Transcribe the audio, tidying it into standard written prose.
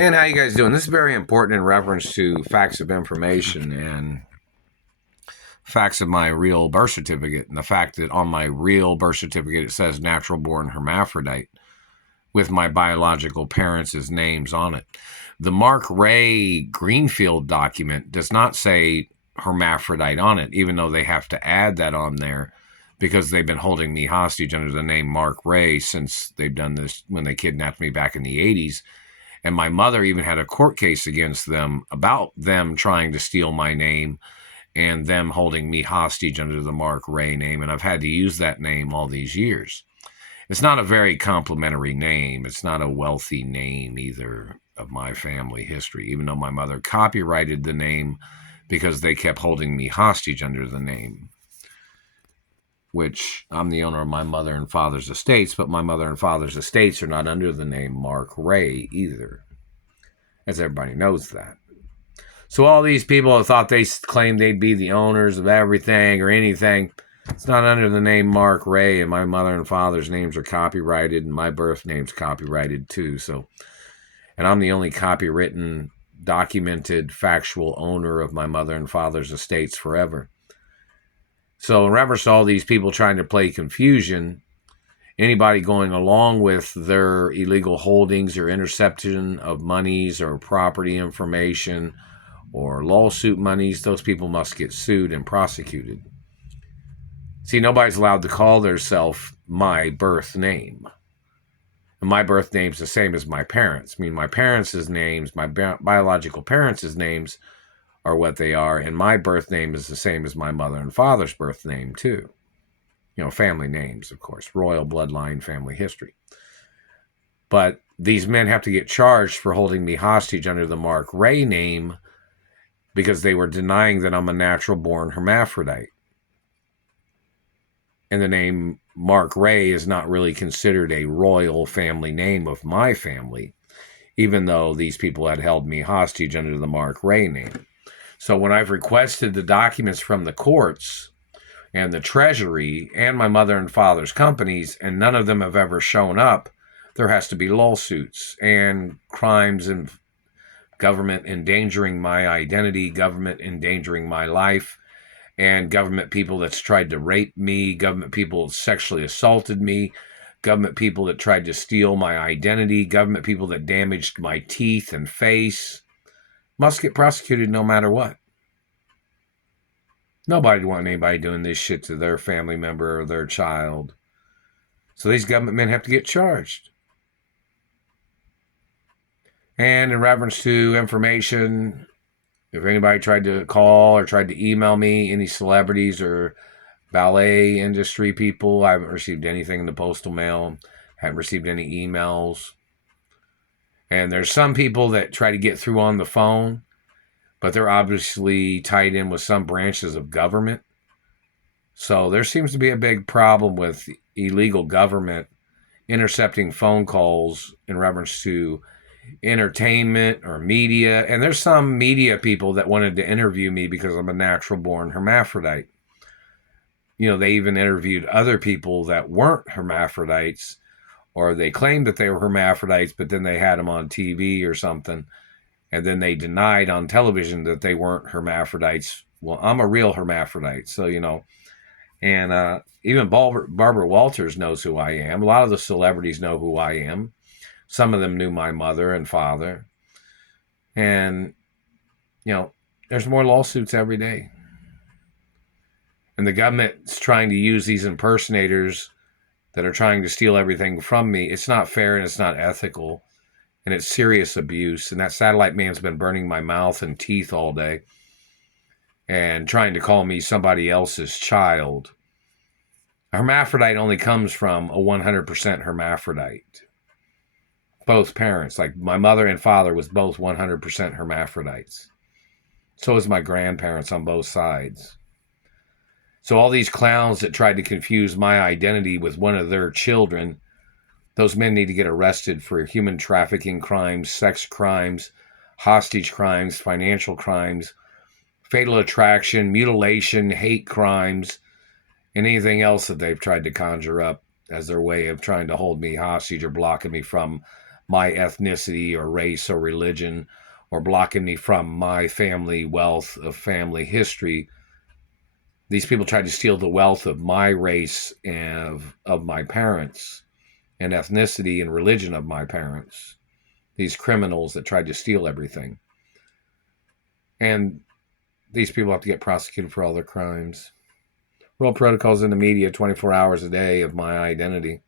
And how you guys doing? This is very important in reference to facts of information and facts of my real birth certificate, and the fact that on my real birth certificate it says natural born hermaphrodite with my biological parents' names on it. The Mark Ray Greenfield document does not say hermaphrodite on it, even though they have to add that on there because they've been holding me hostage under the name Mark Ray since they've done this when they kidnapped me back in the 80s. And my mother even had a court case against them about them trying to steal my name and them holding me hostage under the Mark Ray name. And I've had to use that name all these years. It's not a very complimentary name. It's not a wealthy name either of my family history, even though my mother copyrighted the name because they kept holding me hostage under the name, which I'm the owner of my mother and father's estates, but my mother and father's estates are not under the name Mark Ray either, as everybody knows that. So all these people have thought they claimed they'd be the owners of everything or anything. It's not under the name Mark Ray, and my mother and father's names are copyrighted, and my birth name's copyrighted too. So, and I'm the only copywritten, documented, factual owner of my mother and father's estates forever. So in reference to all these people trying to play confusion, anybody going along with their illegal holdings or interception of monies or property information or lawsuit monies, those people must get sued and prosecuted. See, nobody's allowed to call theirself my birth name. And my birth name's the same as my parents'. I mean, my parents' names, my biological parents' names are what they are, and my birth name is the same as my mother and father's birth name, too. You know, family names, of course, royal bloodline, family history. But these men have to get charged for holding me hostage under the Mark Ray name because they were denying that I'm a natural-born hermaphrodite. And the name Mark Ray is not really considered a royal family name of my family, even though these people had held me hostage under the Mark Ray name. So when I've requested the documents from the courts and the Treasury and my mother and father's companies, and none of them have ever shown up, there has to be lawsuits and crimes and government endangering my identity, government endangering my life, and government people that's tried to rape me, government people that sexually assaulted me, government people that tried to steal my identity, government people that damaged my teeth and face, must get prosecuted no matter what. Nobody want anybody doing this shit to their family member or their child. So these government men have to get charged. And in reference to information, if anybody tried to call or tried to email me, any celebrities or ballet industry people, I haven't received anything in the postal mail, haven't received any emails. And there's some people that try to get through on the phone, but they're obviously tied in with some branches of government. So there seems to be a big problem with illegal government intercepting phone calls in reference to entertainment or media. And there's some media people that wanted to interview me because I'm a natural born hermaphrodite. You know, they even interviewed other people that weren't hermaphrodites, or they claimed that they were hermaphrodites, but then they had them on TV or something. And then they denied on television that they weren't hermaphrodites. Well, I'm a real hermaphrodite, so, you know. And even Barbara Walters knows who I am. A lot of the celebrities know who I am. Some of them knew my mother and father. And, you know, there's more lawsuits every day. And the government's trying to use these impersonators that are trying to steal everything from me. It's not fair and it's not ethical. And it's serious abuse. And that satellite man's been burning my mouth and teeth all day and trying to call me somebody else's child. A hermaphrodite only comes from a 100% hermaphrodite. Both parents, like my mother and father was both 100% hermaphrodites. So is my grandparents on both sides. So all these clowns that tried to confuse my identity with one of their children, those men need to get arrested for human trafficking crimes, sex crimes, hostage crimes, financial crimes, fatal attraction, mutilation, hate crimes, and anything else that they've tried to conjure up as their way of trying to hold me hostage or blocking me from my ethnicity or race or religion, or blocking me from my family wealth of family history. These people tried to steal the wealth of my race and of my parents, and ethnicity and religion of my parents. These criminals that tried to steal everything. And these people have to get prosecuted for all their crimes. World protocols in the media 24 hours a day of my identity.